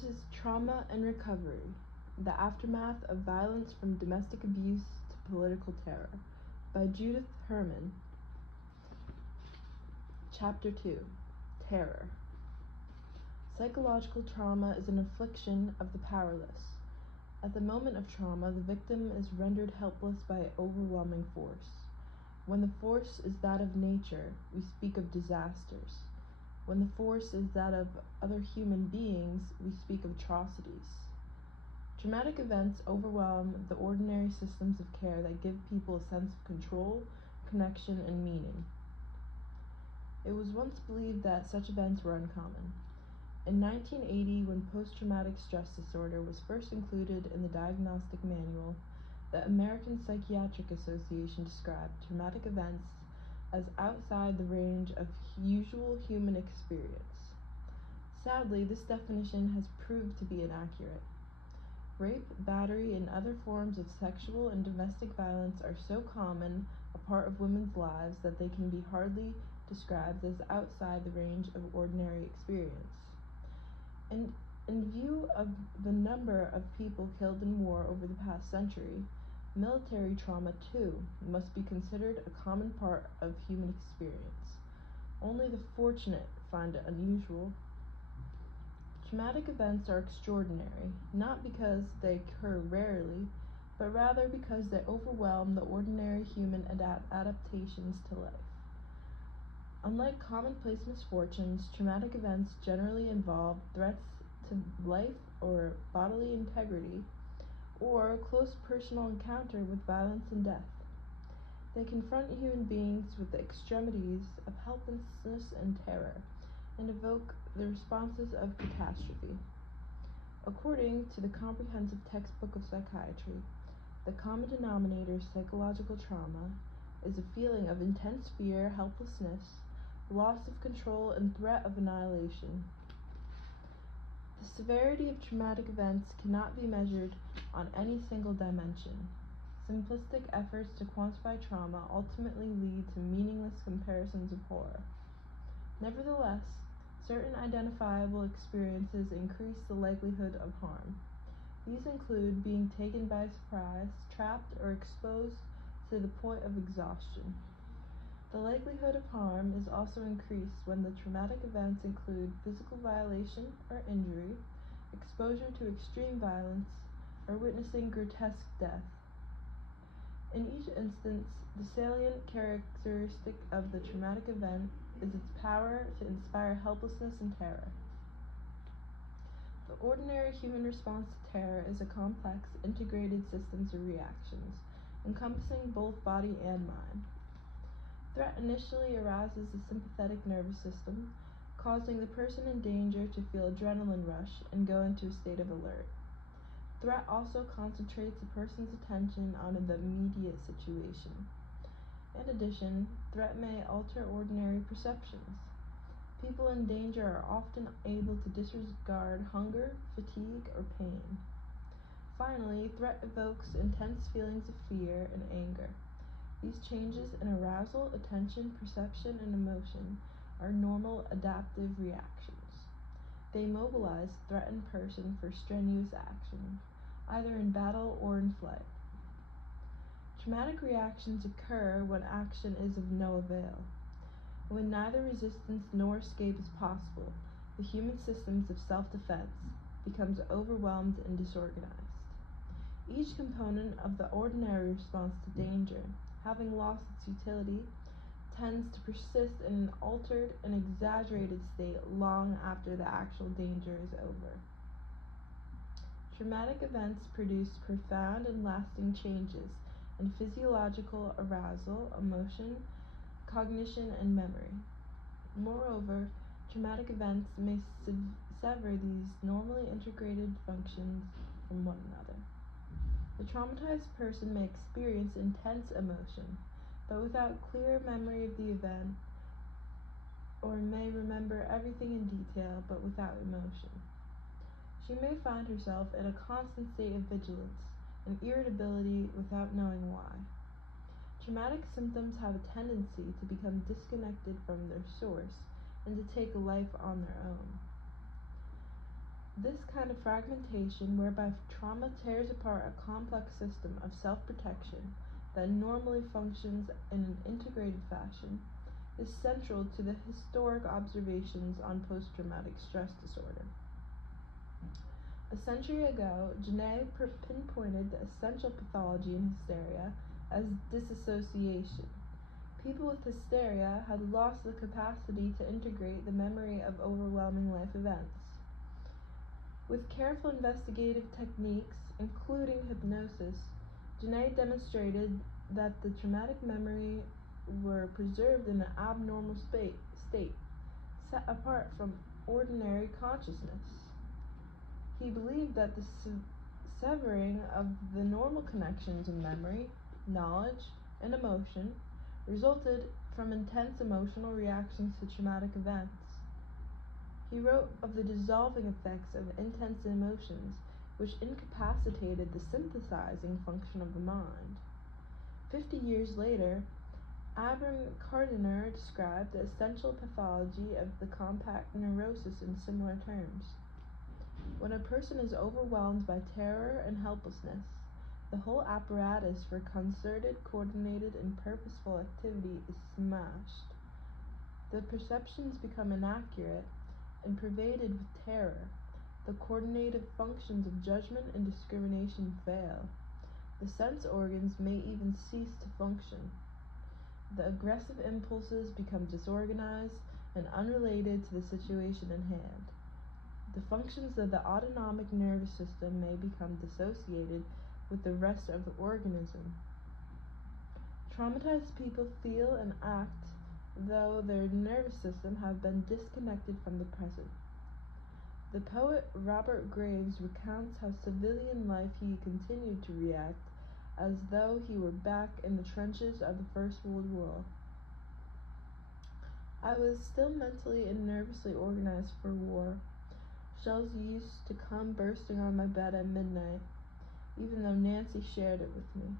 This is Trauma and Recovery, the Aftermath of Violence from Domestic Abuse to Political Terror, by Judith Herman. Chapter 2, Terror. Psychological trauma is an affliction of the powerless. At the moment of trauma, the victim is rendered helpless by overwhelming force. When the force is that of nature, we speak of disasters. When the force is that of other human beings, we speak of atrocities. Traumatic events overwhelm the ordinary systems of care that give people a sense of control, connection, and meaning. It was once believed that such events were uncommon. In 1980, when post-traumatic stress disorder was first included in the diagnostic manual, the American Psychiatric Association described traumatic events as outside the range of usual human experience. Sadly, this definition has proved to be inaccurate. Rape, battery, and other forms of sexual and domestic violence are so common a part of women's lives that they can be hardly described as outside the range of ordinary experience. And in view of the number of people killed in war over the past century, military trauma, too, must be considered a common part of human experience. Only the fortunate find it unusual. Traumatic events are extraordinary, not because they occur rarely, but rather because they overwhelm the ordinary human adaptations to life. Unlike commonplace misfortunes, traumatic events generally involve threats to life or bodily integrity, or a close personal encounter with violence and death. They confront human beings with the extremities of helplessness and terror, and evoke the responses of catastrophe. According to the Comprehensive Textbook of Psychiatry, the common denominator of psychological trauma is a feeling of intense fear, helplessness, loss of control, and threat of annihilation. The severity of traumatic events cannot be measured on any single dimension. Simplistic efforts to quantify trauma ultimately lead to meaningless comparisons of horror. Nevertheless, certain identifiable experiences increase the likelihood of harm. These include being taken by surprise, trapped, or exposed to the point of exhaustion. The likelihood of harm is also increased when the traumatic events include physical violation or injury, exposure to extreme violence, or witnessing grotesque death. In each instance, the salient characteristic of the traumatic event is its power to inspire helplessness and terror. The ordinary human response to terror is a complex, integrated system of reactions, encompassing both body and mind. Threat initially arouses the sympathetic nervous system, causing the person in danger to feel adrenaline rush and go into a state of alert. Threat also concentrates the person's attention on the immediate situation. In addition, threat may alter ordinary perceptions. People in danger are often able to disregard hunger, fatigue, or pain. Finally, threat evokes intense feelings of fear and anger. These changes in arousal, attention, perception, and emotion are normal adaptive reactions. They mobilize the threatened person for strenuous action, either in battle or in flight. Traumatic reactions occur when action is of no avail. When neither resistance nor escape is possible, the human systems of self-defense becomes overwhelmed and disorganized. Each component of the ordinary response to danger, having lost its utility, tends to persist in an altered and exaggerated state long after the actual danger is over. Traumatic events produce profound and lasting changes in physiological arousal, emotion, cognition, and memory. Moreover, traumatic events may sever these normally integrated functions from one another. The traumatized person may experience intense emotion, but without clear memory of the event, or may remember everything in detail, but without emotion. She may find herself in a constant state of vigilance and irritability without knowing why. Traumatic symptoms have a tendency to become disconnected from their source and to take life on their own. This kind of fragmentation, whereby trauma tears apart a complex system of self-protection that normally functions in an integrated fashion, is central to the historic observations on post-traumatic stress disorder. A century ago, Janae pinpointed the essential pathology in hysteria as disassociation. People with hysteria had lost the capacity to integrate the memory of overwhelming life events. With careful investigative techniques, including hypnosis, Janae demonstrated that the traumatic memory were preserved in an abnormal state, set apart from ordinary consciousness. He believed that the severing of the normal connections in memory, knowledge, and emotion resulted from intense emotional reactions to traumatic events. He wrote of the dissolving effects of intense emotions, which incapacitated the synthesizing function of the mind. 50 years later, Abram Gardiner described the essential pathology of the compact neurosis in similar terms. When a person is overwhelmed by terror and helplessness, the whole apparatus for concerted, coordinated, and purposeful activity is smashed. The perceptions become inaccurate and pervaded with terror. The coordinative functions of judgment and discrimination fail. The sense organs may even cease to function. The aggressive impulses become disorganized and unrelated to the situation in hand. The functions of the autonomic nervous system may become dissociated with the rest of the organism. Traumatized people feel and act though their nervous system have been disconnected from the present. The poet Robert Graves recounts how civilian life he continued to react as though he were back in the trenches of the First World War. I was still mentally and nervously organized for war. Shells used to come bursting on my bed at midnight, even though Nancy shared it with me.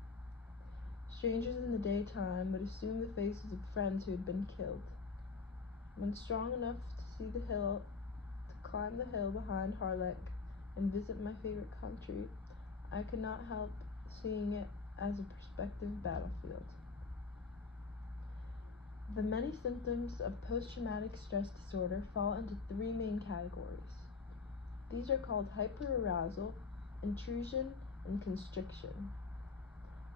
Strangers in the daytime would assume the faces of friends who had been killed. When strong enough to climb the hill behind Harlech and visit my favorite country, I could not help seeing it as a prospective battlefield. The many symptoms of post-traumatic stress disorder fall into three main categories. These are called hyperarousal, intrusion, and constriction.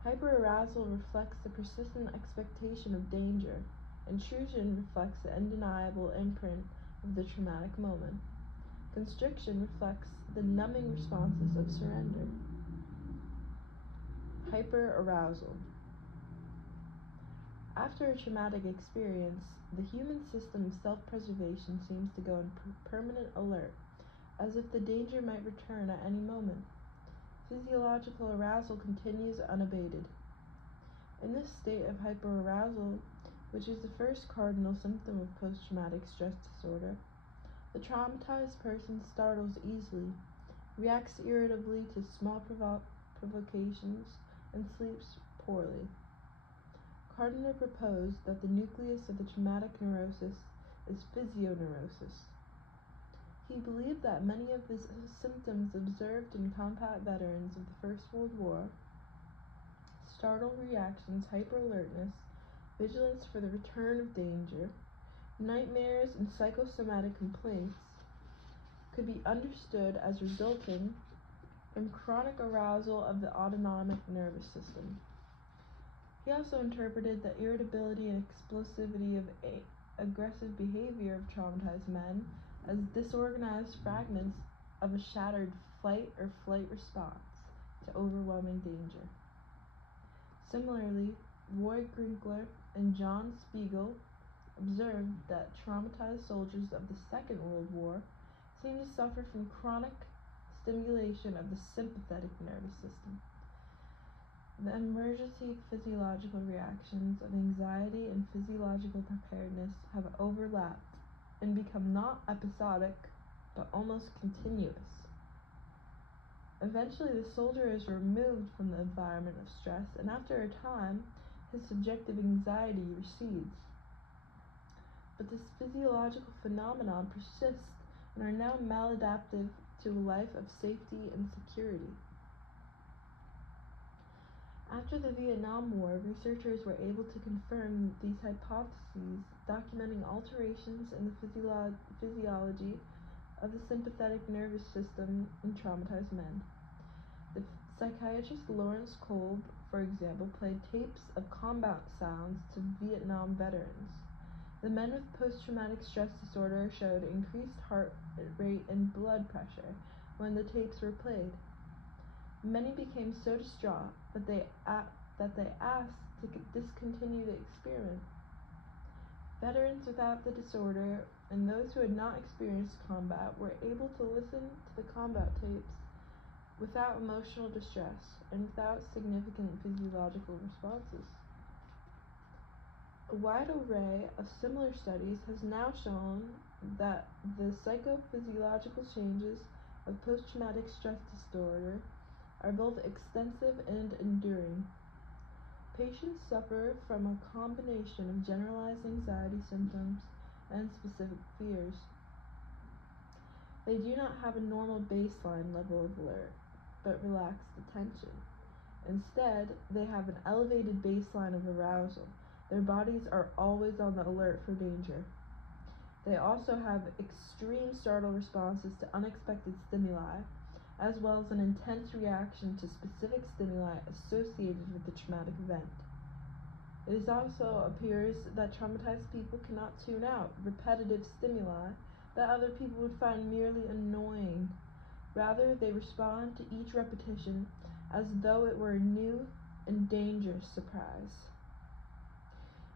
Hyperarousal reflects the persistent expectation of danger. Intrusion reflects the undeniable imprint of the traumatic moment. Constriction reflects the numbing responses of surrender. Hyperarousal. After a traumatic experience, the human system of self-preservation seems to go in permanent alert, as if the danger might return at any moment. Physiological arousal continues unabated. In this state of hyperarousal, which is the first cardinal symptom of post-traumatic stress disorder, the traumatized person startles easily, reacts irritably to small provocations, and sleeps poorly. Gardiner proposed that the nucleus of the traumatic neurosis is physioneurosis. He believed that many of the symptoms observed in combat veterans of the First World War, startle reactions, hyperalertness, vigilance for the return of danger, nightmares, and psychosomatic complaints, could be understood as resulting from chronic arousal of the autonomic nervous system. He also interpreted the irritability and explosivity of aggressive behavior of traumatized men as disorganized fragments of a shattered fight or flight response to overwhelming danger. Similarly, Roy Grinkler and John Spiegel observed that traumatized soldiers of the Second World War seemed to suffer from chronic stimulation of the sympathetic nervous system. The emergency physiological reactions of anxiety and physiological preparedness have overlapped and become not episodic, but almost continuous. Eventually, the soldier is removed from the environment of stress, and after a time, his subjective anxiety recedes. But this physiological phenomenon persists and are now maladaptive to a life of safety and security. After the Vietnam War, researchers were able to confirm these hypotheses, documenting alterations in the physiology of the sympathetic nervous system in traumatized men. The psychiatrist Lawrence Kolb, for example, played tapes of combat sounds to Vietnam veterans. The men with post-traumatic stress disorder showed increased heart rate and blood pressure when the tapes were played. Many became so distraught that they asked to discontinue the experiment. Veterans without the disorder and those who had not experienced combat were able to listen to the combat tapes without emotional distress and without significant physiological responses. A wide array of similar studies has now shown that the psychophysiological changes of post-traumatic stress disorder are both extensive and enduring. Patients suffer from a combination of generalized anxiety symptoms and specific fears. They do not have a normal baseline level of alert, but relaxed attention. Instead, they have an elevated baseline of arousal. Their bodies are always on the alert for danger. They also have extreme startle responses to unexpected stimuli, as well as an intense reaction to specific stimuli associated with the traumatic event. It also appears that traumatized people cannot tune out repetitive stimuli that other people would find merely annoying. Rather, they respond to each repetition as though it were a new and dangerous surprise.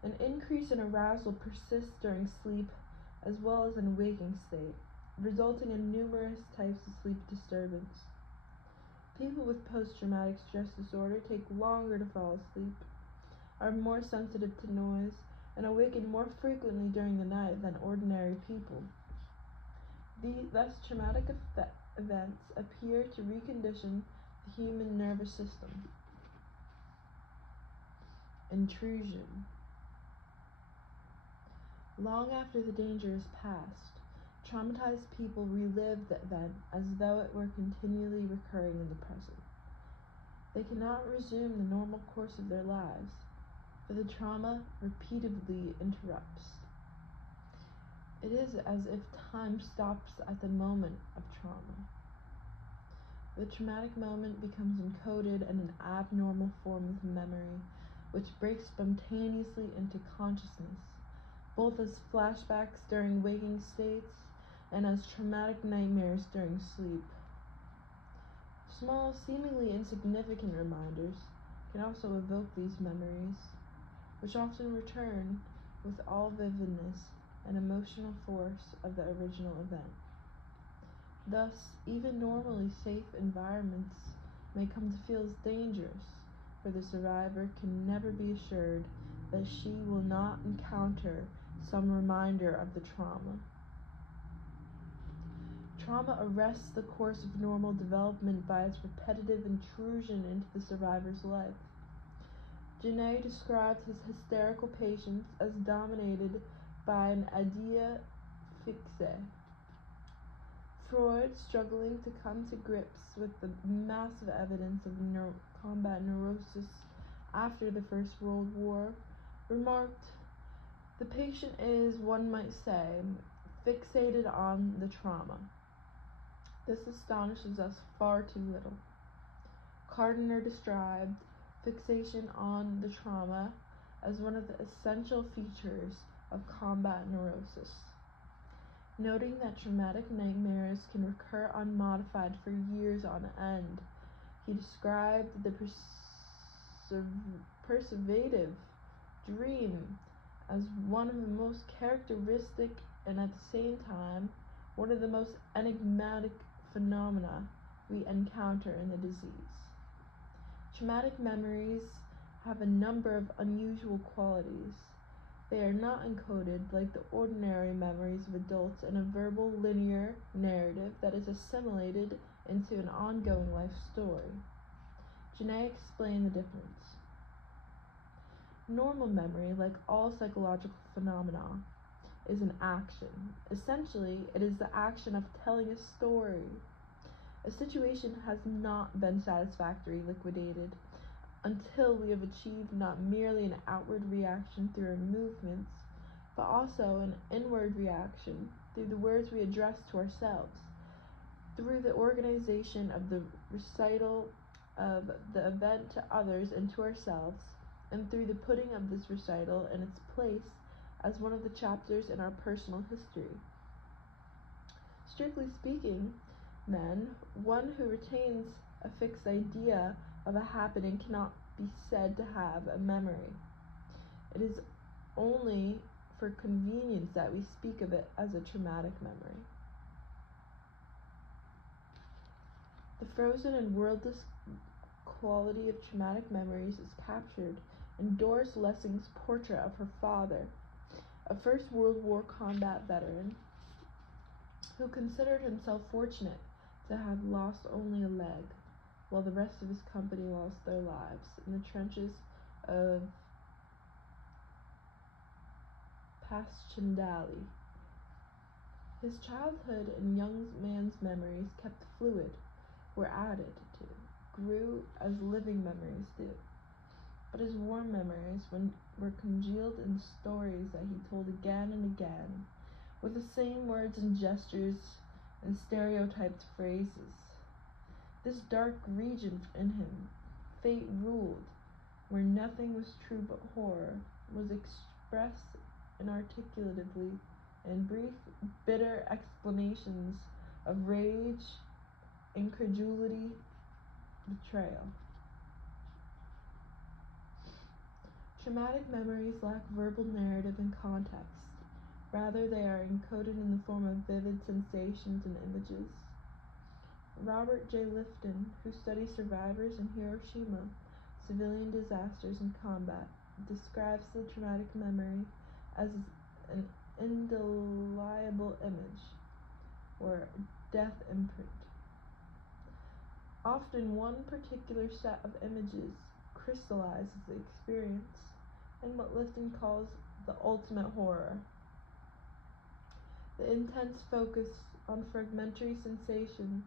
An increase in arousal persists during sleep as well as in a waking state, resulting in numerous types of sleep disturbance. People with post-traumatic stress disorder take longer to fall asleep, are more sensitive to noise, and awaken more frequently during the night than ordinary people. Thus, traumatic events appear to recondition the human nervous system. Intrusion. Long after the danger is past, traumatized people relive the event as though it were continually recurring in the present. They cannot resume the normal course of their lives, for the trauma repeatedly interrupts. It is as if time stops at the moment of trauma. The traumatic moment becomes encoded in an abnormal form of memory, which breaks spontaneously into consciousness, both as flashbacks during waking states and as traumatic nightmares during sleep. Small, seemingly insignificant reminders can also evoke these memories, which often return with all vividness and emotional force of the original event. Thus, even normally safe environments may come to feel dangerous, for the survivor can never be assured that she will not encounter some reminder of the trauma. Trauma arrests the course of normal development by its repetitive intrusion into the survivor's life. Judith describes his hysterical patients as dominated by an idea fixe. Freud, struggling to come to grips with the massive evidence of combat neurosis after the First World War, remarked, "The patient is, one might say, fixated on the trauma." This astonishes us far too little. Gardner described fixation on the trauma as one of the essential features of combat neurosis. Noting that traumatic nightmares can recur unmodified for years on end, he described the pervasive dream as one of the most characteristic and at the same time one of the most enigmatic phenomena we encounter in the disease. Traumatic memories have a number of unusual qualities. They are not encoded like the ordinary memories of adults in a verbal linear narrative that is assimilated into an ongoing life story. Janae explained the difference. Normal memory, like all psychological phenomena, is an action. Essentially, it is the action of telling a story. A situation has not been satisfactorily liquidated until we have achieved not merely an outward reaction through our movements, but also an inward reaction through the words we address to ourselves, through the organization of the recital of the event to others and to ourselves, and through the putting of this recital in its place as one of the chapters in our personal history. Strictly speaking, then, one who retains a fixed idea of a happening cannot be said to have a memory. It is only for convenience that we speak of it as a traumatic memory. The frozen and wordless quality of traumatic memories is captured in Doris Lessing's portrait of her father, a First World War combat veteran who considered himself fortunate to have lost only a leg, while the rest of his company lost their lives in the trenches of Passchendaele. His childhood and young man's memories, kept fluid, were added to, grew as living memories do. But his warm memories were congealed in stories that he told again and again, with the same words and gestures and stereotyped phrases. This dark region in him, fate ruled, where nothing was true but horror, was expressed inarticulatively in brief, bitter explanations of rage, incredulity, betrayal. Traumatic memories lack verbal narrative and context. Rather, they are encoded in the form of vivid sensations and images. Robert J. Lifton, who studies survivors in Hiroshima, civilian disasters and combat, describes the traumatic memory as an indelible image, or death imprint. Often one particular set of images crystallizes the experience in what Lifton calls the ultimate horror. The intense focus on fragmentary sensation,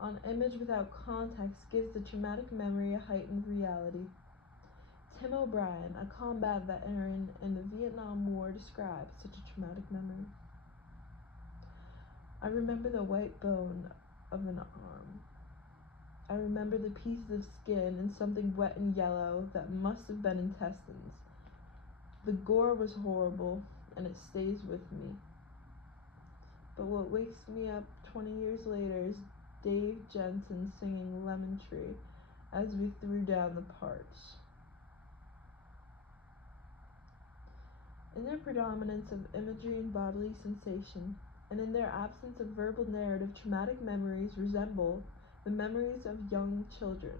on image without context, gives the traumatic memory a heightened reality. Tim O'Brien, a combat veteran in the Vietnam War, describes such a traumatic memory. I remember the white bone of an arm. I remember the pieces of skin and something wet and yellow that must have been intestines. The gore was horrible, and it stays with me. But what wakes me up 20 years later is Dave Jensen singing Lemon Tree as we threw down the parts. In their predominance of imagery and bodily sensation, and in their absence of verbal narrative, traumatic memories resemble the memories of young children.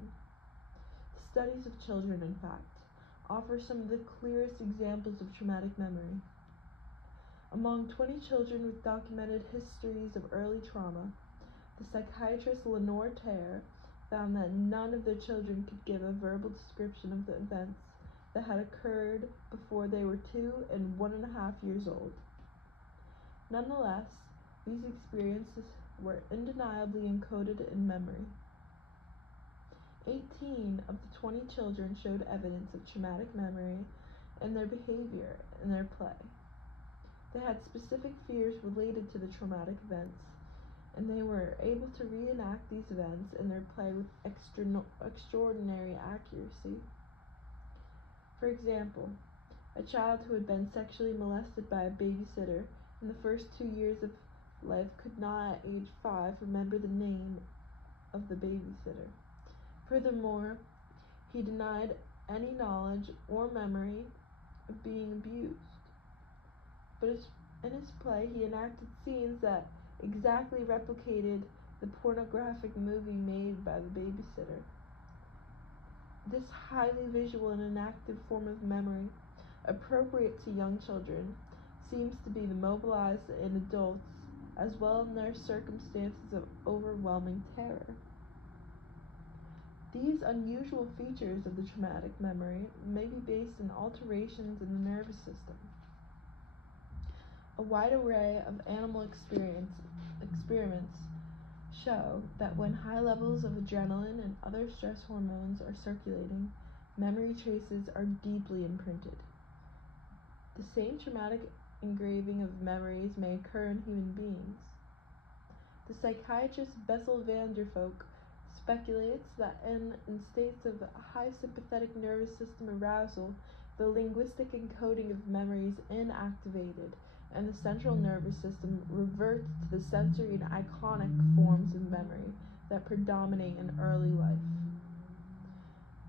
Studies of children, in fact, offer some of the clearest examples of traumatic memory. Among 20 children with documented histories of early trauma, the psychiatrist Lenore Terr found that none of their children could give a verbal description of the events that had occurred before they were 2 and 1.5 years old. Nonetheless, these experiences were undeniably encoded in memory. 18 of the 20 children showed evidence of traumatic memory in their behavior and their play. They had specific fears related to the traumatic events, and they were able to reenact these events in their play with extraordinary accuracy. For example, a child who had been sexually molested by a babysitter in the first 2 years of life could not, at age 5, remember the name of the babysitter. Furthermore, he denied any knowledge or memory of being abused. But in his play, he enacted scenes that exactly replicated the pornographic movie made by the babysitter. This highly visual and enactive form of memory, appropriate to young children, seems to be mobilized in adults as well in their circumstances of overwhelming terror. These unusual features of the traumatic memory may be based on alterations in the nervous system. A wide array of animal experiments show that when high levels of adrenaline and other stress hormones are circulating, memory traces are deeply imprinted. The same traumatic engraving of memories may occur in human beings. The psychiatrist Bessel van der Kolk speculates that in states of high sympathetic nervous system arousal, the linguistic encoding of memory is inactivated, and the central nervous system reverts to the sensory and iconic forms of memory that predominate in early life.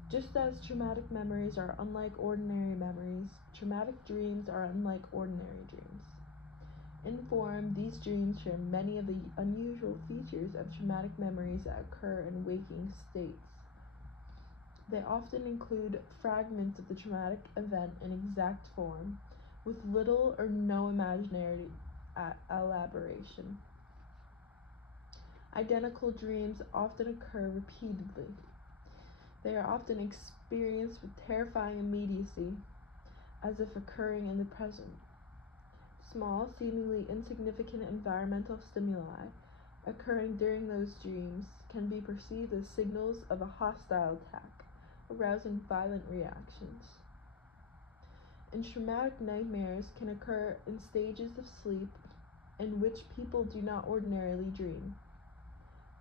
Just as traumatic memories are unlike ordinary memories, traumatic dreams are unlike ordinary dreams. In form, these dreams share many of the unusual features of traumatic memories that occur in waking states. They often include fragments of the traumatic event in exact form, with little or no imaginary elaboration. Identical dreams often occur repeatedly. They are often experienced with terrifying immediacy, as if occurring in the present. Small, seemingly insignificant environmental stimuli occurring during those dreams can be perceived as signals of a hostile attack, arousing violent reactions. And traumatic nightmares can occur in stages of sleep in which people do not ordinarily dream.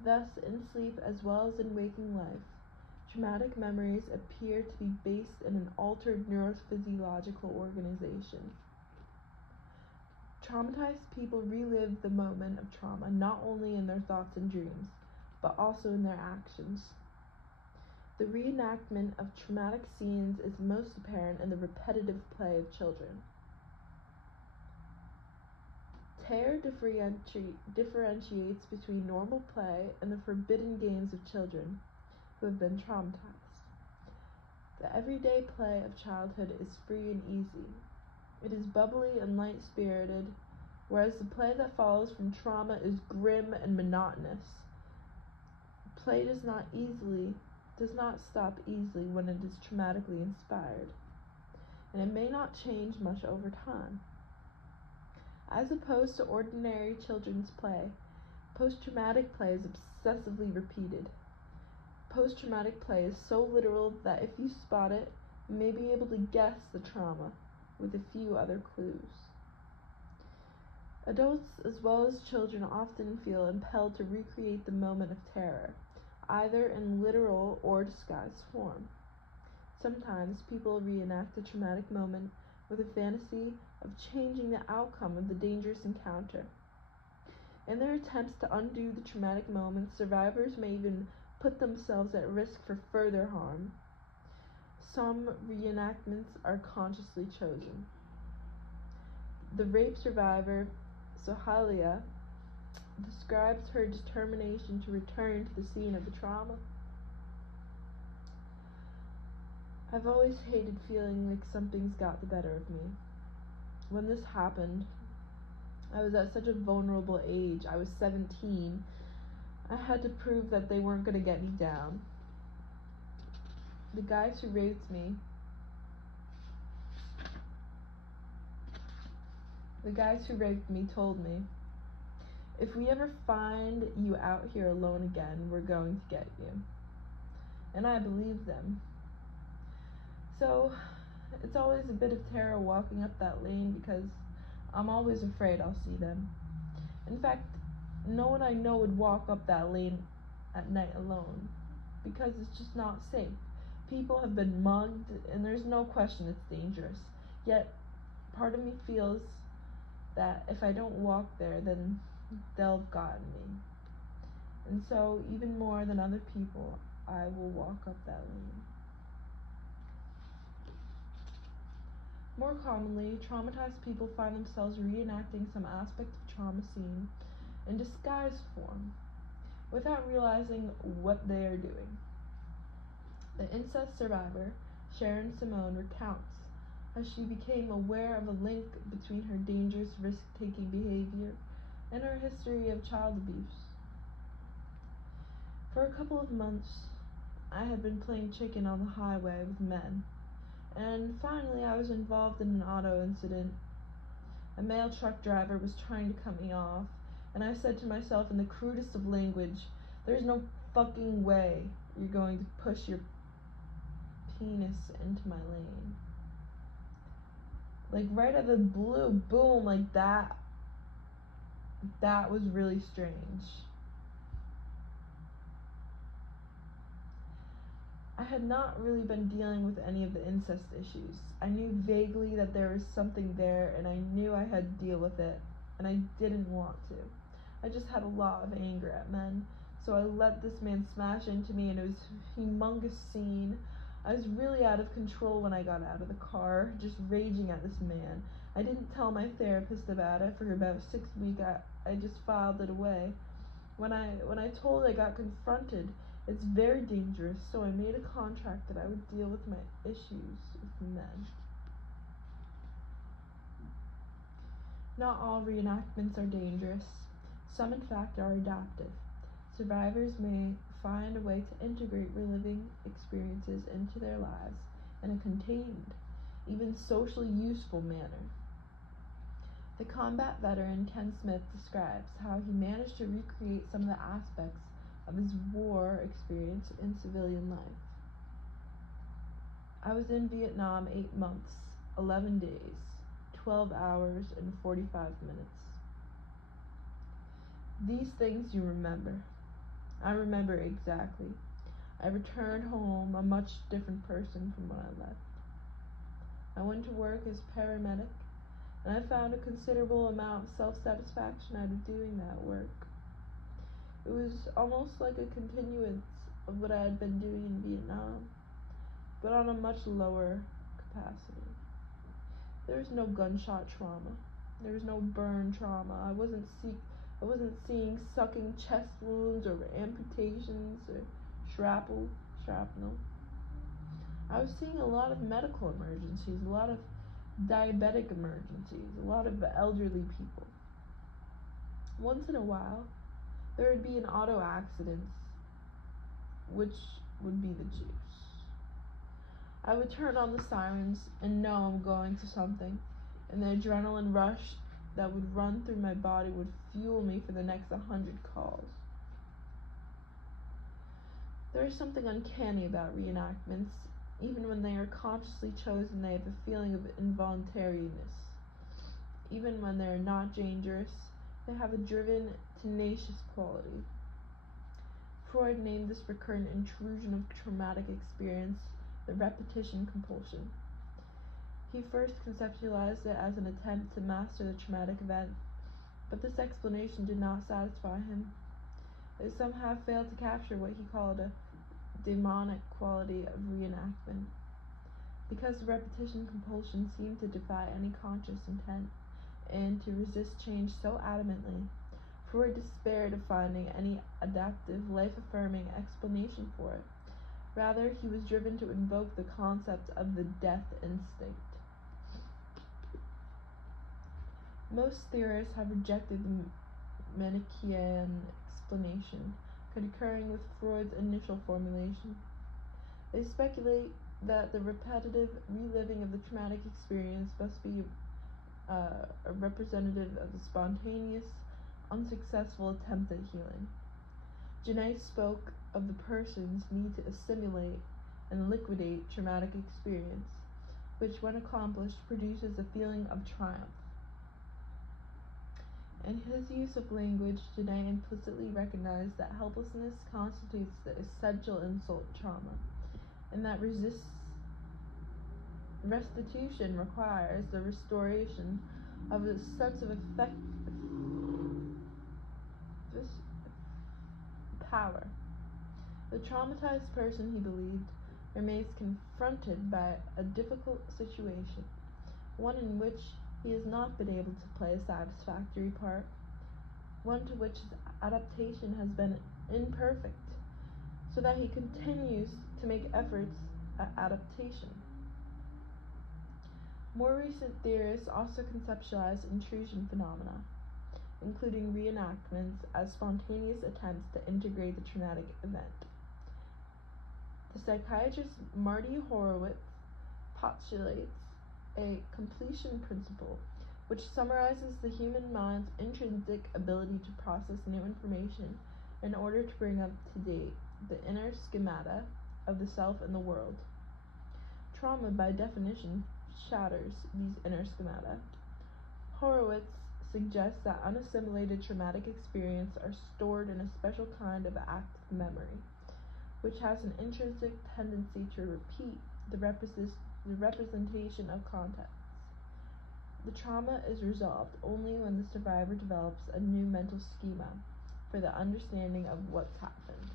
Thus, in sleep as well as in waking life, traumatic memories appear to be based in an altered neurophysiological organization. Traumatized people relive the moment of trauma not only in their thoughts and dreams, but also in their actions. The reenactment of traumatic scenes is most apparent in the repetitive play of children. Terror differentiates between normal play and the forbidden games of children who have been traumatized. The everyday play of childhood is free and easy. It is bubbly and light-spirited, whereas the play that follows from trauma is grim and monotonous. Play does not stop easily when it is traumatically inspired, and it may not change much over time. As opposed to ordinary children's play, post-traumatic play is obsessively repeated. Post-traumatic play is so literal that if you spot it, you may be able to guess the trauma with a few other clues. Adults as well as children often feel impelled to recreate the moment of terror, either in literal or disguised form. Sometimes people reenact a traumatic moment with a fantasy of changing the outcome of the dangerous encounter. In their attempts to undo the traumatic moment, survivors may even put themselves at risk for further harm. Some reenactments are consciously chosen. The rape survivor, Sohalia, describes her determination to return to the scene of the trauma. I've always hated feeling like something's got the better of me. When this happened, I was at such a vulnerable age. I was 17. I had to prove that they weren't going to get me down. The guys who raped me told me, if we ever find you out here alone again, we're going to get you. And I believed them. So, it's always a bit of terror walking up that lane because I'm always afraid I'll see them. In fact, no one I know would walk up that lane at night alone because it's just not safe. People have been mugged and there's no question it's dangerous. Yet, part of me feels that if I don't walk there, then they'll have gotten me. And so, even more than other people, I will walk up that lane. More commonly, traumatized people find themselves reenacting some aspect of trauma scene in disguised form, without realizing what they are doing. The incest survivor, Sharon Simone, recounts how she became aware of a link between her dangerous risk-taking behavior and her history of child abuse. For a couple of months, I had been playing chicken on the highway with men, and finally I was involved in an auto incident. A male truck driver was trying to cut me off, and I said to myself in the crudest of language, "There's no fucking way you're going to push your penis into my lane." Like, right out of the blue, boom, like that. That was really strange. I had not really been dealing with any of the incest issues. I knew vaguely that there was something there, and I knew I had to deal with it, and I didn't want to. I just had a lot of anger at men, so I let this man smash into me, and it was a humongous scene. I was really out of control when I got out of the car, just raging at this man. I didn't tell my therapist about it for about 6 weeks. I just filed it away. When I told, I got confronted. It's very dangerous, so I made a contract that I would deal with my issues with men. Not all reenactments are dangerous. Some, in fact, are adaptive. Survivors may find a way to integrate reliving experiences into their lives in a contained, even socially useful manner. The combat veteran Ken Smith describes how he managed to recreate some of the aspects of his war experience in civilian life. "I was in Vietnam 8 months, 11 days, 12 hours, and 45 minutes. These things you remember. I remember exactly. I returned home a much different person from when I left. I went to work as a paramedic, and I found a considerable amount of self-satisfaction out of doing that work. It was almost like a continuance of what I had been doing in Vietnam, but on a much lower capacity. There was no gunshot trauma. There was no burn trauma. I wasn't seeing sucking chest wounds or amputations or shrapnel. I was seeing a lot of medical emergencies, a lot of diabetic emergencies, a lot of elderly people. Once in a while, there would be an auto accident, which would be the juice. I would turn on the sirens and know I'm going to something, and the adrenaline rush that would run through my body would fuel me for the next 100 calls. There is something uncanny about reenactments. Even when they are consciously chosen, they have a feeling of involuntariness. Even when they are not dangerous, they have a driven, tenacious quality. Freud named this recurrent intrusion of traumatic experience the repetition compulsion. He first conceptualized it as an attempt to master the traumatic event, but this explanation did not satisfy him. It somehow failed to capture what he called a demonic quality of reenactment. Because the repetition compulsion seemed to defy any conscious intent and to resist change so adamantly, Freud despaired of finding any adaptive, life-affirming explanation for it. Rather, he was driven to invoke the concept of the death instinct. Most theorists have rejected the Manichaean explanation, concurring with Freud's initial formulation. They speculate that the repetitive reliving of the traumatic experience must be a representative of the spontaneous, unsuccessful attempt at healing. Judith spoke of the person's need to assimilate and liquidate traumatic experience, which, when accomplished, produces a feeling of triumph. In his use of language, Judith implicitly recognized that helplessness constitutes the essential insult trauma, and that restitution requires the restoration of a sense of power. The traumatized person, he believed, remains confronted by a difficult situation, one in which he has not been able to play a satisfactory part, one to which his adaptation has been imperfect, so that he continues to make efforts at adaptation. More recent theorists also conceptualize intrusion phenomena, including reenactments, as spontaneous attempts to integrate the traumatic event. The psychiatrist Marty Horowitz postulates a completion principle, which summarizes the human mind's intrinsic ability to process new information in order to bring up to date the inner schemata of the self and the world. Trauma, by definition, shatters these inner schemata. Horowitz suggests that unassimilated traumatic experiences are stored in a special kind of active memory, which has an intrinsic tendency to repeat the representation of context. The trauma is resolved only when the survivor develops a new mental schema for the understanding of what's happened.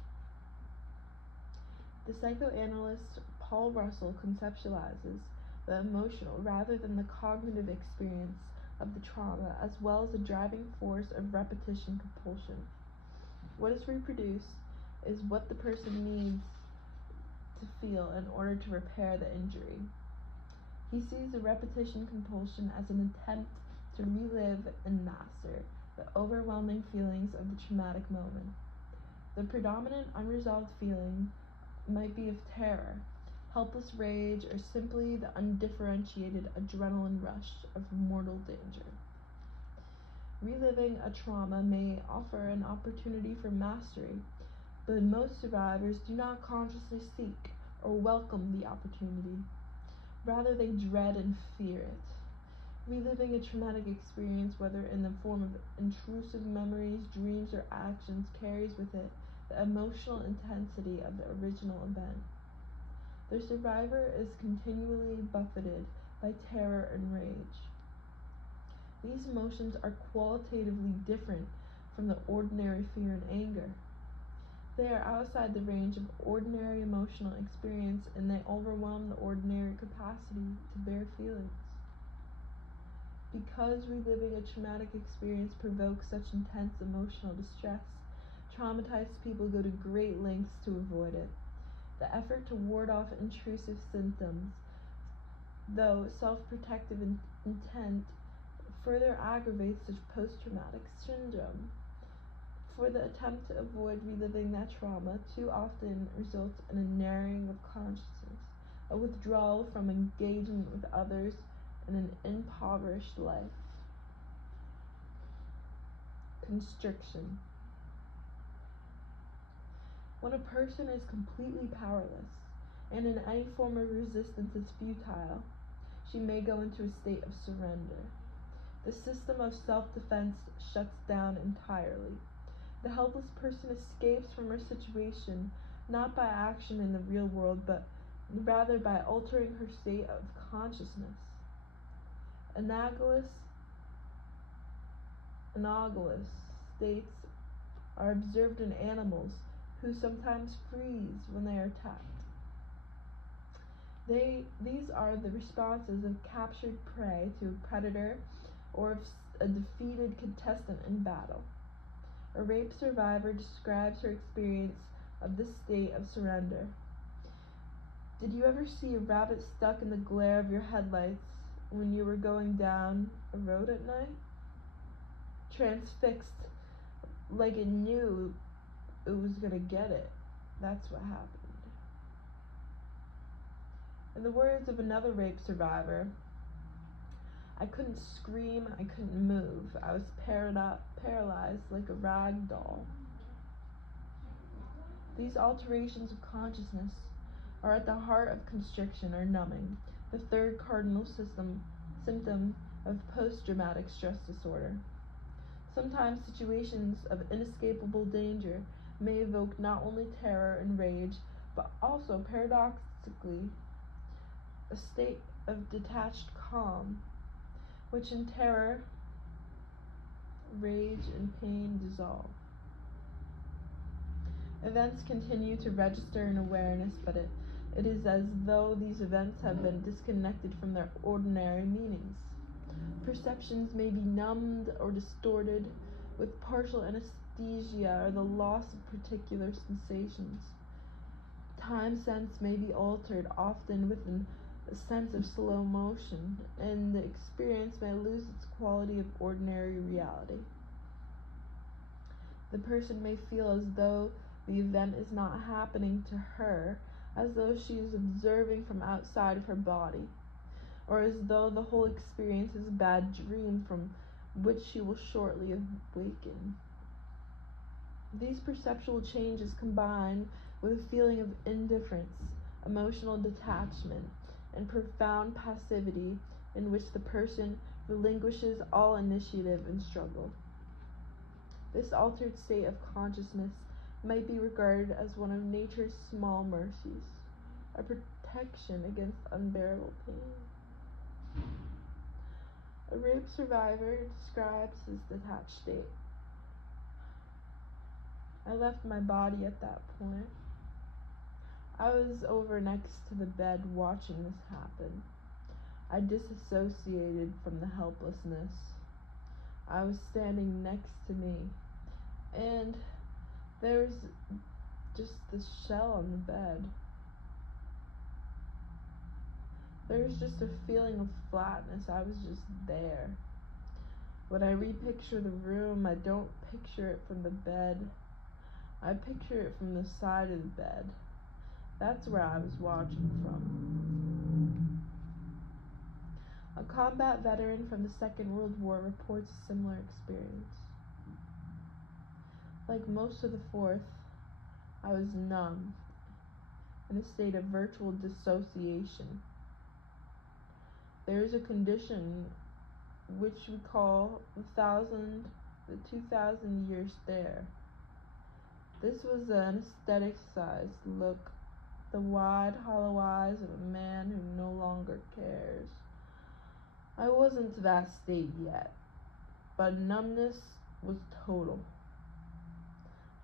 The psychoanalyst Paul Russell conceptualizes the emotional rather than the cognitive experience of the trauma as well as the driving force of repetition compulsion. What is reproduced is what the person needs to feel in order to repair the injury. He sees the repetition compulsion as an attempt to relive and master the overwhelming feelings of the traumatic moment. The predominant unresolved feeling might be of terror, helpless rage, or simply the undifferentiated adrenaline rush of mortal danger. Reliving a trauma may offer an opportunity for mastery, but most survivors do not consciously seek or welcome the opportunity. Rather, they dread and fear it. Reliving a traumatic experience, whether in the form of intrusive memories, dreams, or actions, carries with it the emotional intensity of the original event. The survivor is continually buffeted by terror and rage. These emotions are qualitatively different from the ordinary fear and anger. They are outside the range of ordinary emotional experience, and they overwhelm the ordinary capacity to bear feelings. Because reliving a traumatic experience provokes such intense emotional distress, traumatized people go to great lengths to avoid it. The effort to ward off intrusive symptoms, though self-protective intent, further aggravates such post-traumatic syndrome. For the attempt to avoid reliving that trauma too often results in a narrowing of consciousness, a withdrawal from engagement with others, and an impoverished life. Constriction. When a person is completely powerless, and in any form of resistance is futile, she may go into a state of surrender. The system of self-defense shuts down entirely. The helpless person escapes from her situation not by action in the real world, but rather by altering her state of consciousness. Analogous states are observed in animals who sometimes freeze when they are attacked. These are the responses of captured prey to a predator or of a defeated contestant in battle. A rape survivor describes her experience of this state of surrender. Did you ever see a rabbit stuck in the glare of your headlights when you were going down a road at night? Transfixed, like it knew it was going to get it. That's what happened. In the words of another rape survivor, I couldn't scream, I couldn't move. I was paralyzed like a rag doll. These alterations of consciousness are at the heart of constriction or numbing, the third cardinal symptom of post-traumatic stress disorder. Sometimes situations of inescapable danger may evoke not only terror and rage, but also, paradoxically, a state of detached calm, which in terror, rage, and pain dissolve. Events continue to register in awareness, but it is as though these events have been disconnected from their ordinary meanings. Perceptions may be numbed or distorted with partial anesthesia or the loss of particular sensations. Time sense may be altered, often with a sense of slow motion, and the experience may lose its quality of ordinary reality. The person may feel as though the event is not happening to her, as though she is observing from outside of her body, or as though the whole experience is a bad dream from which she will shortly awaken. These perceptual changes combine with a feeling of indifference, emotional detachment, and profound passivity in which the person relinquishes all initiative and struggle. This altered state of consciousness might be regarded as one of nature's small mercies, a protection against unbearable pain. A rape survivor describes this detached state. I left my body at that point. I was over next to the bed watching this happen. I disassociated from the helplessness. I was standing next to me, and there was just this shell on the bed. There was just a feeling of flatness. I was just there. When I repicture the room, I don't picture it from the bed. I picture it from the side of the bed. That's where I was watching from. A combat veteran from the Second World War reports a similar experience. Like most of the Fourth, I was numb, in a state of virtual dissociation. There is a condition which we call the 2,000 year stare. This was an aestheticized look, the wide, hollow eyes of a man who no longer cares. I wasn't to that state yet, but numbness was total.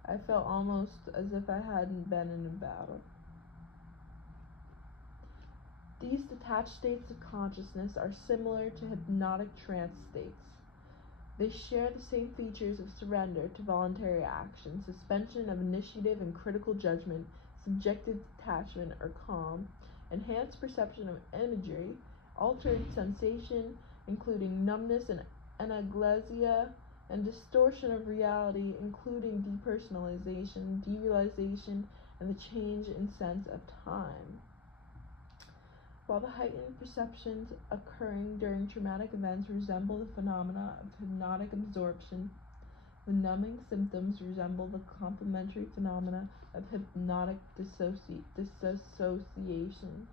I felt almost as if I hadn't been in a battle. These detached states of consciousness are similar to hypnotic trance states. They share the same features of surrender to voluntary action, suspension of initiative and critical judgment, subjective detachment or calm, enhanced perception of imagery, altered sensation, including numbness and anaglesia, and distortion of reality, including depersonalization, derealization, and the change in sense of time. While the heightened perceptions occurring during traumatic events resemble the phenomena of hypnotic absorption, the numbing symptoms resemble the complementary phenomena of hypnotic disassociation.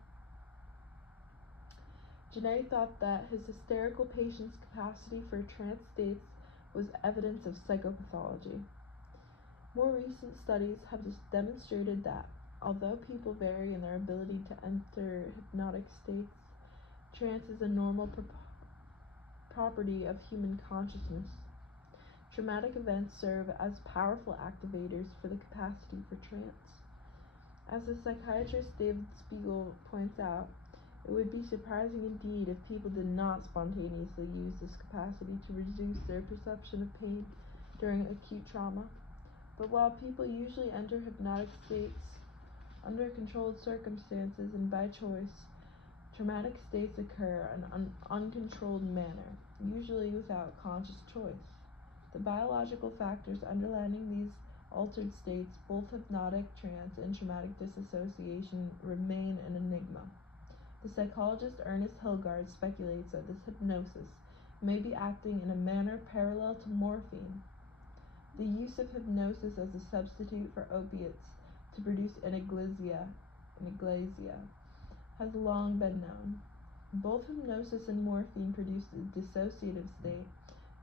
Janae thought that his hysterical patient's capacity for trance states was evidence of psychopathology. More recent studies have demonstrated that although people vary in their ability to enter hypnotic states, trance is a normal property of human consciousness. Traumatic events serve as powerful activators for the capacity for trance. As the psychiatrist David Spiegel points out, it would be surprising indeed if people did not spontaneously use this capacity to reduce their perception of pain during acute trauma. But while people usually enter hypnotic states under controlled circumstances and by choice, traumatic states occur in an uncontrolled manner, usually without conscious choice. The biological factors underlying these altered states, both hypnotic trance and traumatic disassociation, remain an enigma. The psychologist Ernest Hilgard speculates that this hypnosis may be acting in a manner parallel to morphine. The use of hypnosis as a substitute for opiates to produce anaglesia has long been known. Both hypnosis and morphine produce a dissociative state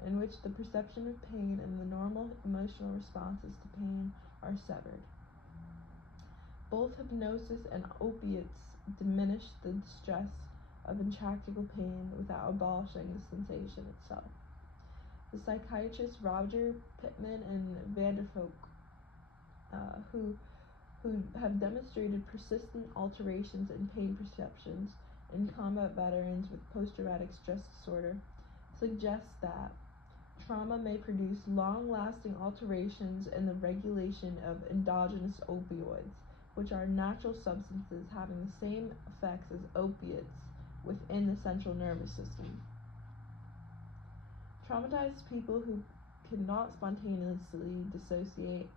in which the perception of pain and the normal emotional responses to pain are severed. Both hypnosis and opiates diminish the distress of intractable pain without abolishing the sensation itself. The psychiatrists Roger Pittman and Vanderfolk, who have demonstrated persistent alterations in pain perceptions in combat veterans with post-traumatic stress disorder, suggests that trauma may produce long-lasting alterations in the regulation of endogenous opioids, which are natural substances having the same effects as opiates within the central nervous system. Traumatized people who cannot spontaneously dissociate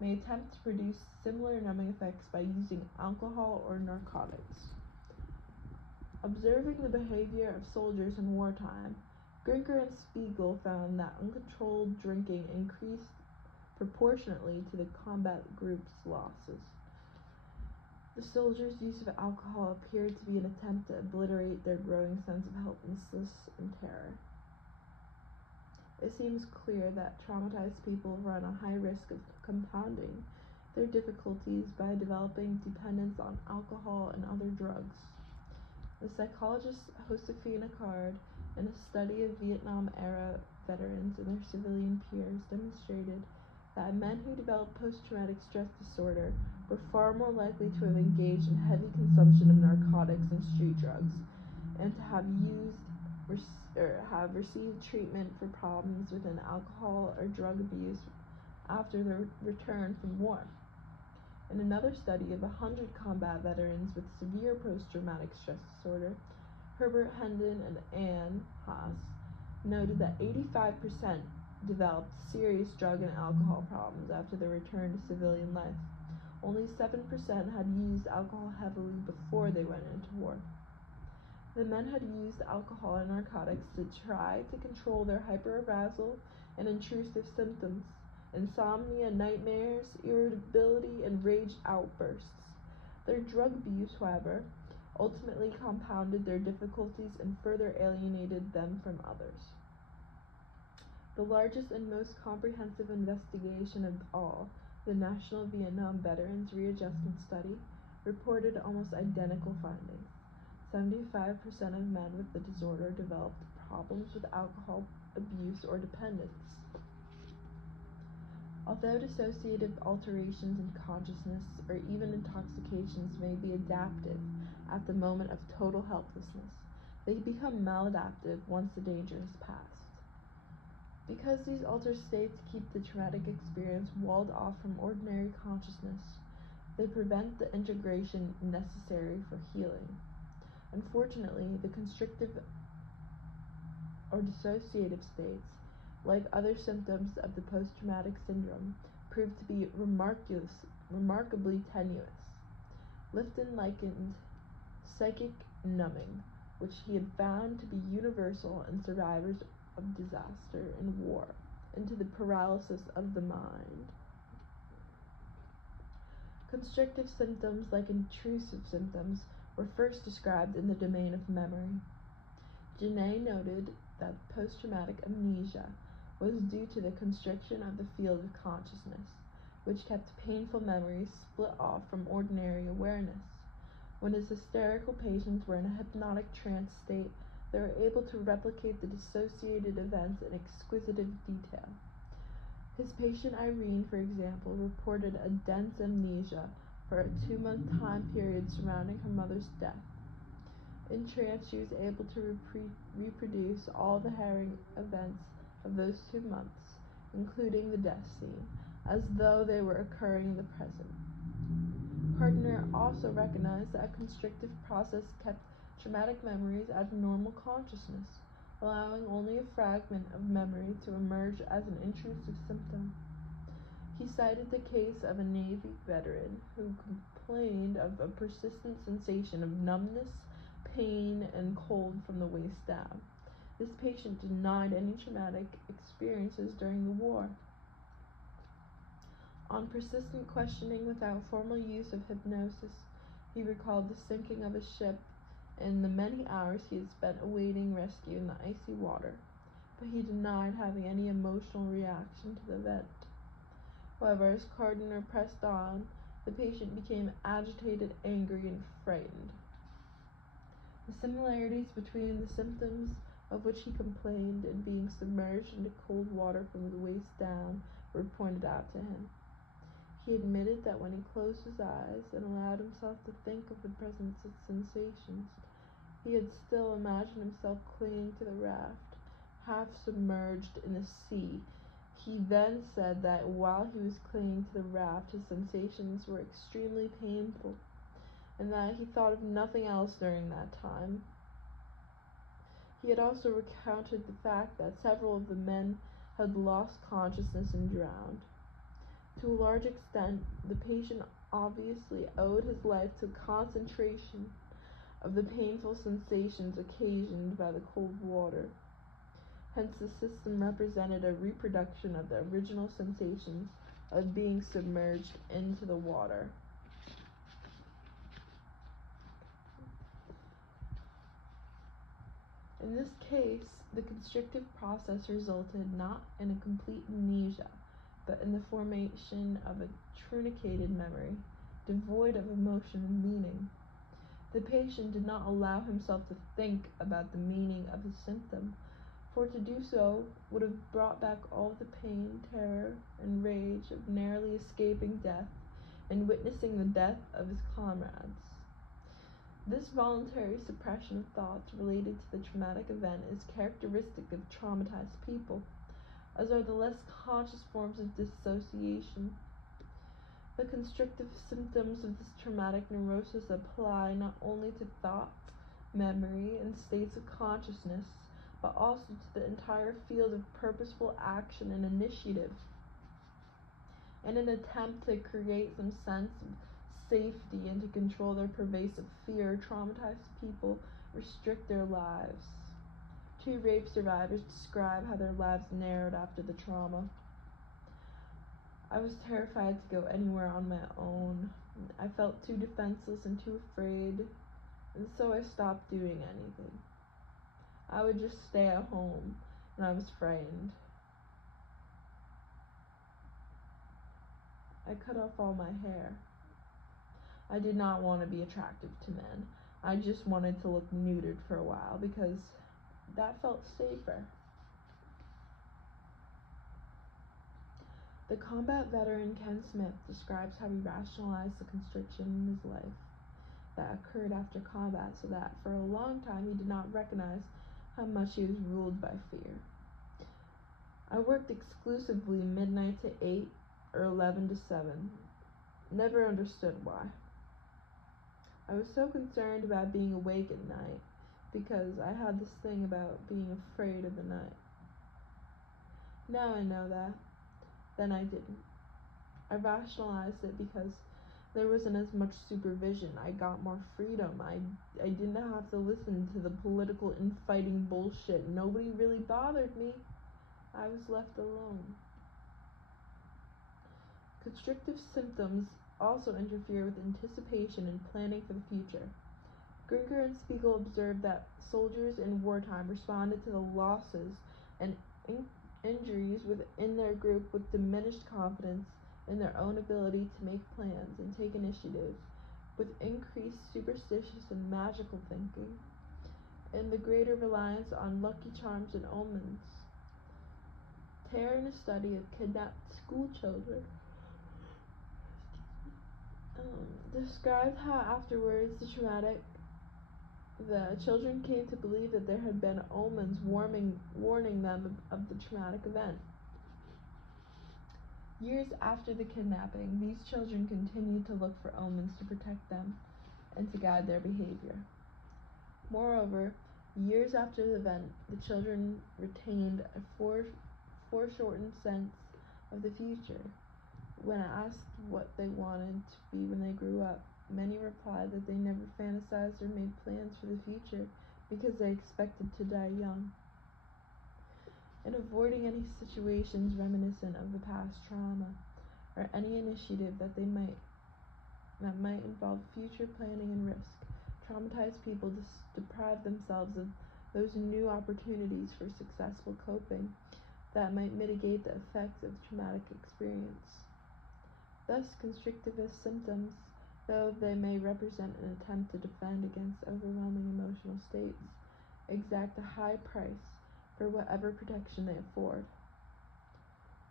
may attempt to produce similar numbing effects by using alcohol or narcotics. Observing the behavior of soldiers in wartime, Grinker and Spiegel found that uncontrolled drinking increased proportionately to the combat group's losses. The soldiers' use of alcohol appeared to be an attempt to obliterate their growing sense of helplessness and terror. It seems clear that traumatized people run a high risk of compounding their difficulties by developing dependence on alcohol and other drugs. The psychologist Josefina Card, in a study of Vietnam-era veterans and their civilian peers, demonstrated that men who developed post-traumatic stress disorder were far more likely to have engaged in heavy consumption of narcotics and street drugs, and to have received treatment for problems within alcohol or drug abuse after their return from war. In another study of 100 combat veterans with severe post-traumatic stress disorder, Herbert Hendon and Anne Haas noted that 85% developed serious drug and alcohol problems after their return to civilian life. Only 7% had used alcohol heavily before they went into war. The men had used alcohol and narcotics to try to control their hyperarousal and intrusive symptoms, insomnia, nightmares, irritability, and rage outbursts. Their drug abuse, however, ultimately compounded their difficulties and further alienated them from others. The largest and most comprehensive investigation of all, the National Vietnam Veterans Readjustment Study, reported almost identical findings. 75% of men with the disorder developed problems with alcohol abuse or dependence. Although dissociative alterations in consciousness or even intoxications may be adaptive at the moment of total helplessness, they become maladaptive once the danger has passed. Because these altered states keep the traumatic experience walled off from ordinary consciousness, they prevent the integration necessary for healing. Unfortunately, the constrictive or dissociative states, like other symptoms of the post-traumatic syndrome, proved to be remarkably tenuous. Lifton likened psychic numbing, which he had found to be universal in survivors of disaster and war, into the paralysis of the mind. Constrictive symptoms, like intrusive symptoms, were first described in the domain of memory. Genet noted that post-traumatic amnesia was due to the constriction of the field of consciousness, which kept painful memories split off from ordinary awareness. When his hysterical patients were in a hypnotic trance state, they were able to replicate the dissociated events in exquisite detail. His patient Irene, for example, reported a dense amnesia for a 2-month time period surrounding her mother's death. In trance, she was able to reproduce all the harrowing events of those 2 months, including the death scene, as though they were occurring in the present. Gardner also recognized that a constrictive process kept traumatic memories out of normal consciousness, allowing only a fragment of memory to emerge as an intrusive symptom. He cited the case of a Navy veteran who complained of a persistent sensation of numbness, pain, and cold from the waist down. This patient denied any traumatic experiences during the war. On persistent questioning without formal use of hypnosis, he recalled the sinking of a ship and the many hours he had spent awaiting rescue in the icy water, but he denied having any emotional reaction to the event. However, as Gardner pressed on, the patient became agitated, angry, and frightened. The similarities between the symptoms of which he complained and being submerged into cold water from the waist down were pointed out to him. He admitted that when he closed his eyes and allowed himself to think of the present sensations, he had still imagined himself clinging to the raft, half submerged in the sea. He then said that while he was clinging to the raft, his sensations were extremely painful, and that he thought of nothing else during that time. He had also recounted the fact that several of the men had lost consciousness and drowned. To a large extent, the patient obviously owed his life to concentration of the painful sensations occasioned by the cold water. Hence, the system represented a reproduction of the original sensations of being submerged into the water. In this case, the constrictive process resulted not in a complete amnesia, but in the formation of a truncated memory, devoid of emotion and meaning. The patient did not allow himself to think about the meaning of his symptom, for to do so would have brought back all the pain, terror, and rage of narrowly escaping death and witnessing the death of his comrades. This voluntary suppression of thoughts related to the traumatic event is characteristic of traumatized people, as are the less conscious forms of dissociation. The constrictive symptoms of this traumatic neurosis apply not only to thought, memory, and states of consciousness, but also to the entire field of purposeful action and initiative. In an attempt to create some sense of safety and to control their pervasive fear, traumatized people restrict their lives. 2 rape survivors describe how their lives narrowed after the trauma. I was terrified to go anywhere on my own. I felt too defenseless and too afraid, and so I stopped doing anything. I would just stay at home, and I was frightened. I cut off all my hair. I did not want to be attractive to men. I just wanted to look neutered for a while because that felt safer. The combat veteran Ken Smith describes how he rationalized the constriction in his life that occurred after combat so that for a long time he did not recognize how much he was ruled by fear. I worked exclusively midnight to 8 or 11 to 7. Never understood why. I was so concerned about being awake at night because I had this thing about being afraid of the night. Now I know that. Then I didn't. I rationalized it because there wasn't as much supervision. I got more freedom. I didn't have to listen to the political infighting bullshit. Nobody really bothered me. I was left alone. Constrictive symptoms also interfere with anticipation and planning for the future. Grinker and Spiegel observed that soldiers in wartime responded to the losses and injuries within their group with diminished confidence in their own ability to make plans and take initiative, with increased superstitious and magical thinking, and the greater reliance on lucky charms and omens. Tare, in a study of kidnapped school children, described how afterwards the children came to believe that there had been omens warning them of the traumatic event. Years after the kidnapping, these children continued to look for omens to protect them and to guide their behavior. Moreover, years after the event, the children retained a foreshortened sense of the future. When asked what they wanted to be when they grew up, many replied that they never fantasized or made plans for the future because they expected to die young. In avoiding any situations reminiscent of the past trauma, or any initiative that might involve future planning and risk, traumatized people deprive themselves of those new opportunities for successful coping that might mitigate the effects of traumatic experience. Thus, constrictivist symptoms, though they may represent an attempt to defend against overwhelming emotional states, exact a high price for whatever protection they afford.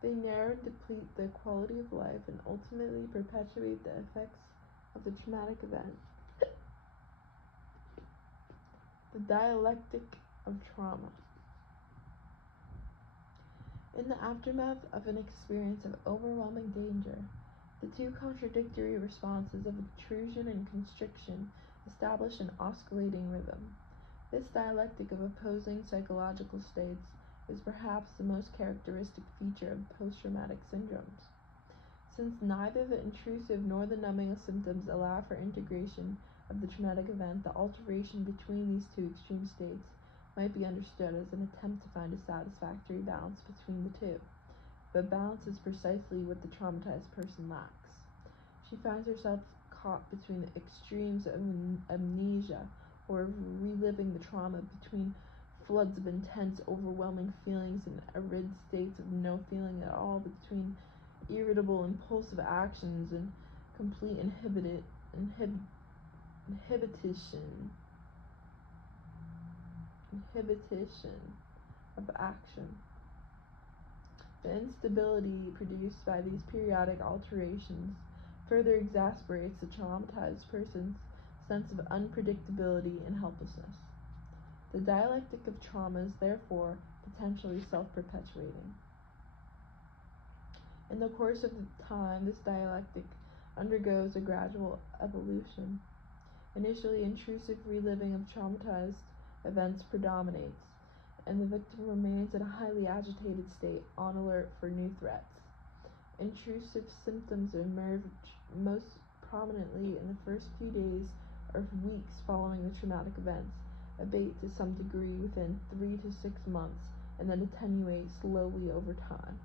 They narrow and deplete the quality of life and ultimately perpetuate the effects of the traumatic event. The dialectic of trauma. In the aftermath of an experience of overwhelming danger, the 2 contradictory responses of intrusion and constriction establish an oscillating rhythm. This dialectic of opposing psychological states is perhaps the most characteristic feature of post-traumatic syndromes. Since neither the intrusive nor the numbing symptoms allow for integration of the traumatic event, the alteration between these two extreme states might be understood as an attempt to find a satisfactory balance between the two. But balance is precisely what the traumatized person lacks. She finds herself caught between the extremes of amnesia, or reliving the trauma, between floods of intense, overwhelming feelings and arid states of no feeling at all, between irritable, impulsive actions and complete inhibition of action. The instability produced by these periodic alterations further exasperates the traumatized person's sense of unpredictability and helplessness. The dialectic of trauma is therefore potentially self-perpetuating. In the course of time, this dialectic undergoes a gradual evolution. Initially, intrusive reliving of traumatized events predominates, and the victim remains in a highly agitated state, on alert for new threats. Intrusive symptoms emerge most prominently in the first few days or weeks following the traumatic events, abate to some degree within 3 to 6 months, and then attenuate slowly over time.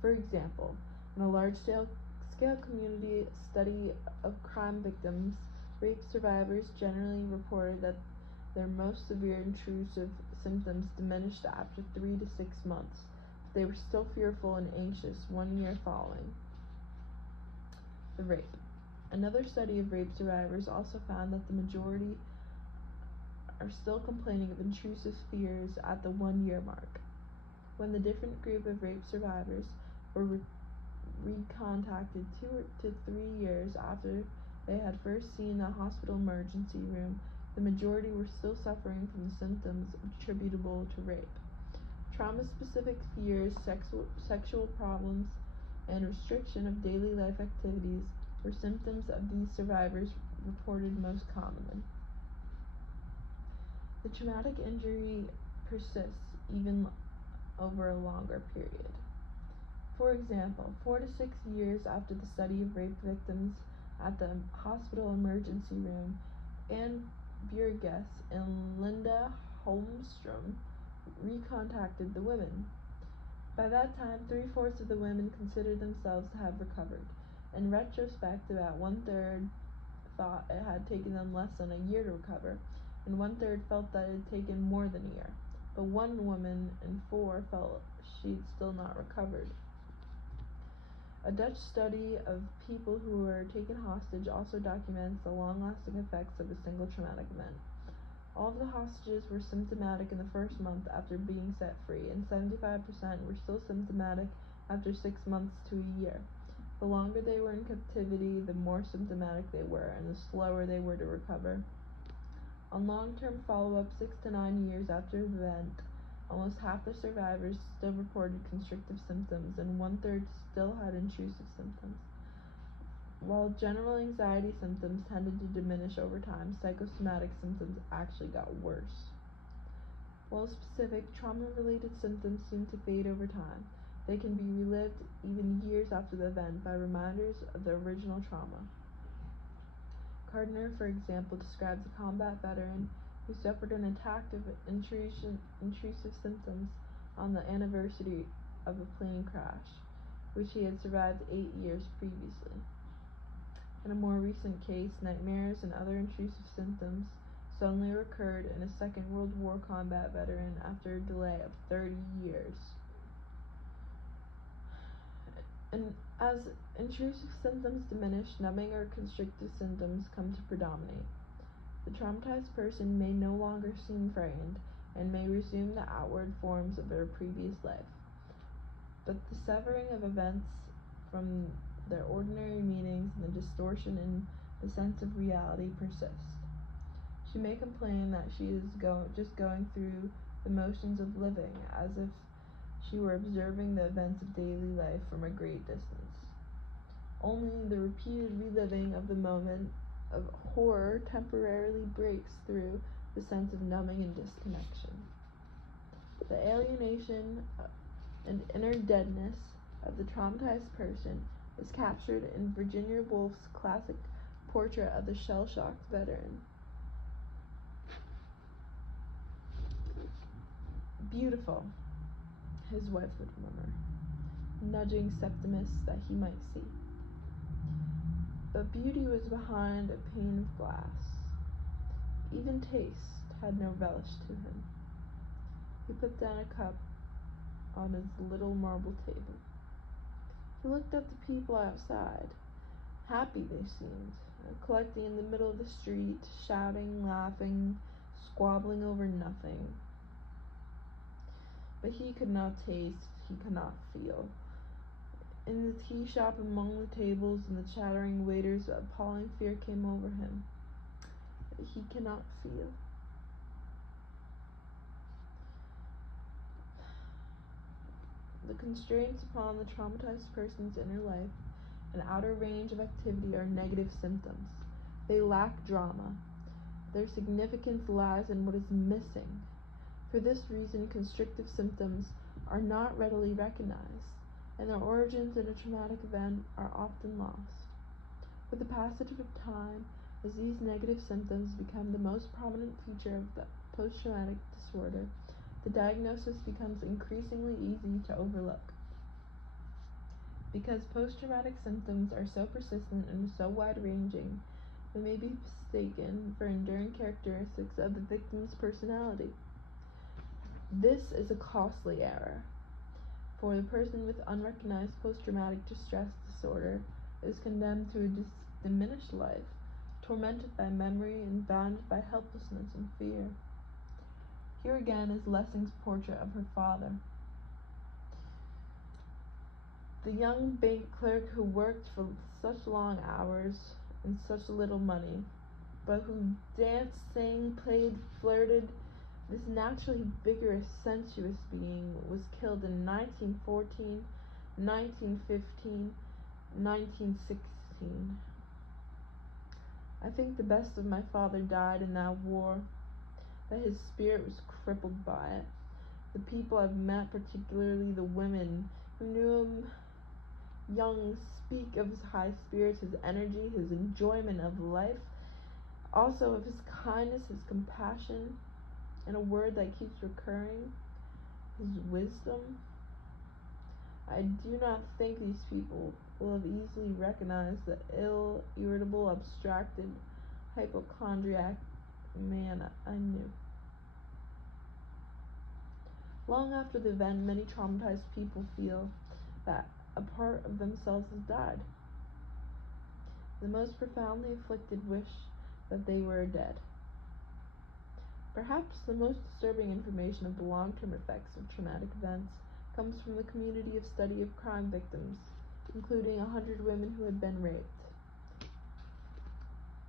For example, in a large-scale community study of crime victims, rape survivors generally reported that their most severe intrusive symptoms diminished after 3 to 6 months. They were still fearful and anxious 1 year following the rape. Another study of rape survivors also found that the majority are still complaining of intrusive fears at the 1 year mark. When the different group of rape survivors were recontacted 2 to 3 years after they had first seen the hospital emergency room, the majority were still suffering from the symptoms attributable to rape. Trauma-specific fears, sexual problems, and restriction of daily life activities were symptoms of these survivors reported most commonly. The traumatic injury persists even over a longer period. For example, 4 to 6 years after the study of rape victims at the hospital emergency room, Anne Burgess and Linda Holmstrom recontacted the women. By that time, 3/4 of the women considered themselves to have recovered. In retrospect, about 1/3 thought it had taken them less than a year to recover, and 1/3 felt that it had taken more than a year. But one woman in 4 felt she'd still not recovered. A Dutch study of people who were taken hostage also documents the long-lasting effects of a single traumatic event. All of the hostages were symptomatic in the first month after being set free, and 75% were still symptomatic after 6 months to a year. The longer they were in captivity, the more symptomatic they were, and the slower they were to recover. On long-term follow-up, 6 to 9 years after the event, almost half the survivors still reported constrictive symptoms, and 1/3 still had intrusive symptoms. While general anxiety symptoms tended to diminish over time, psychosomatic symptoms actually got worse. While specific trauma-related symptoms seem to fade over time, they can be relived even years after the event by reminders of the original trauma. Gardner, for example, describes a combat veteran who suffered an attack of intrusive symptoms on the anniversary of a plane crash, which he had survived 8 years previously. In a more recent case, nightmares and other intrusive symptoms suddenly recurred in a Second World War combat veteran after a delay of 30 years. And as intrusive symptoms diminish, numbing or constrictive symptoms come to predominate. The traumatized person may no longer seem frightened and may resume the outward forms of their previous life. But the severing of events from their ordinary meanings and the distortion in the sense of reality persist. She may complain that she is just going through the motions of living, as if she were observing the events of daily life from a great distance. Only the repeated reliving of the moment of horror temporarily breaks through the sense of numbing and disconnection. The alienation and inner deadness of the traumatized person is captured in Virginia Woolf's classic portrait of the shell-shocked veteran. "Beautiful," his wife would murmur, nudging Septimus that he might see. But beauty was behind a pane of glass. Even taste had no relish to him. He put down a cup on his little marble table. He looked at the people outside. Happy they seemed, collecting in the middle of the street, shouting, laughing, squabbling over nothing. But he could not taste, he could not feel. In the tea shop, among the tables and the chattering waiters, appalling fear came over him. He cannot feel. The constraints upon the traumatized person's inner life and outer range of activity are negative symptoms. They lack drama. Their significance lies in what is missing. For this reason, constrictive symptoms are not readily recognized, and their origins in a traumatic event are often lost. With the passage of time, as these negative symptoms become the most prominent feature of the post-traumatic disorder, the diagnosis becomes increasingly easy to overlook. Because post-traumatic symptoms are so persistent and so wide-ranging, they may be mistaken for enduring characteristics of the victim's personality. This is a costly error, for the person with unrecognized post-traumatic distress disorder is condemned to a diminished life, tormented by memory and bounded by helplessness and fear. Here again is Lessing's portrait of her father. The young bank clerk who worked for such long hours and such little money, but who danced, sang, played, flirted. This naturally vigorous, sensuous being was killed in 1914, 1915, 1916. I think the best of my father died in that war, that his spirit was crippled by it. The people I've met, particularly the women who knew him young, speak of his high spirits, his energy, his enjoyment of life, also of his kindness, his compassion, and a word that keeps recurring, his wisdom. I do not think these people will have easily recognized the ill, irritable, abstracted, hypochondriac man I knew. Long after the event, many traumatized people feel that a part of themselves has died. The most profoundly afflicted wish that they were dead. Perhaps the most disturbing information of the long-term effects of traumatic events comes from the community of study of crime victims, including 100 women who had been raped.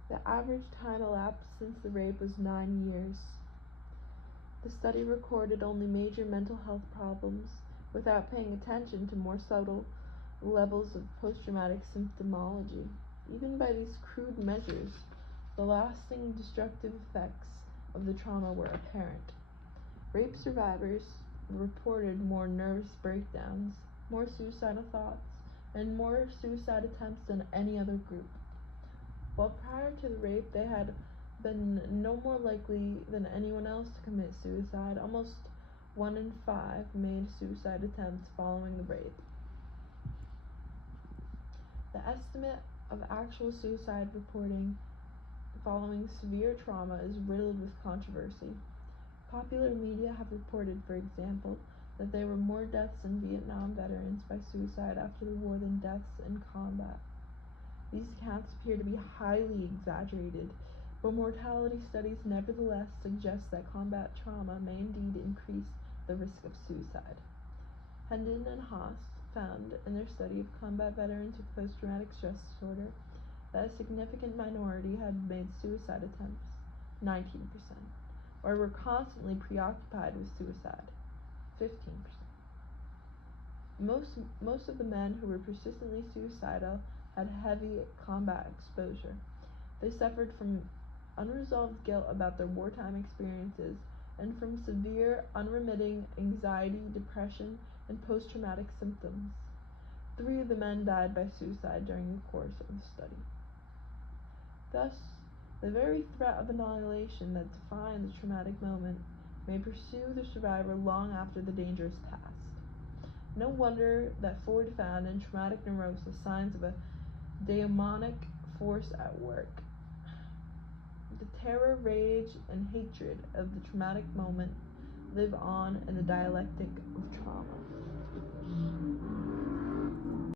The average time elapsed since the rape was 9 years. The study recorded only major mental health problems, without paying attention to more subtle levels of post-traumatic symptomology. Even by these crude measures, the lasting destructive effects of the trauma were apparent. Rape survivors reported more nervous breakdowns, more suicidal thoughts, and more suicide attempts than any other group. While prior to the rape they had been no more likely than anyone else to commit suicide, almost 1 in 5 made suicide attempts following the rape. The estimate of actual suicide reporting following severe trauma is riddled with controversy. Popular media have reported, for example, that there were more deaths in Vietnam veterans by suicide after the war than deaths in combat. These accounts appear to be highly exaggerated, but mortality studies nevertheless suggest that combat trauma may indeed increase the risk of suicide. Hendon and Haas found in their study of combat veterans with post-traumatic stress disorder that a significant minority had made suicide attempts, 19%, or were constantly preoccupied with suicide, 15%. Most of the men who were persistently suicidal had heavy combat exposure. They suffered from unresolved guilt about their wartime experiences and from severe, unremitting anxiety, depression, and post-traumatic symptoms. 3 of the men died by suicide during the course of the study. Thus, the very threat of annihilation that defines a traumatic moment may pursue the survivor long after the danger is past. No wonder that Freud found in traumatic neurosis signs of a daemonic force at work. The terror, rage, and hatred of the traumatic moment live on in the dialectic of trauma.